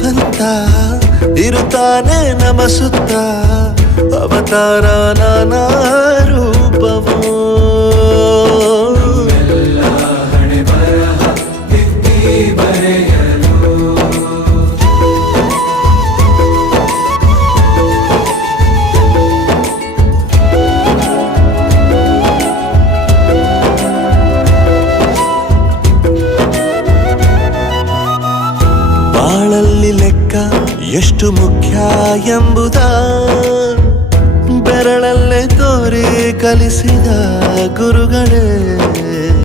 ಭಗವಂತ ಇರುತ್ತಾನೆ ನಮ ಸುತ್ತ ಅವತಾರ ನಾನಾ ರೂಪವೋ ಬಾಳಲ್ಲಿ ಲೆಕ್ಕ ಎಷ್ಟು ಮುಖ್ಯ ಎಂಬುದ ಬೆರಳಲ್ಲೇ ತೋರಿ ಕಲಿಸಿದ ಗುರುಗಳೇ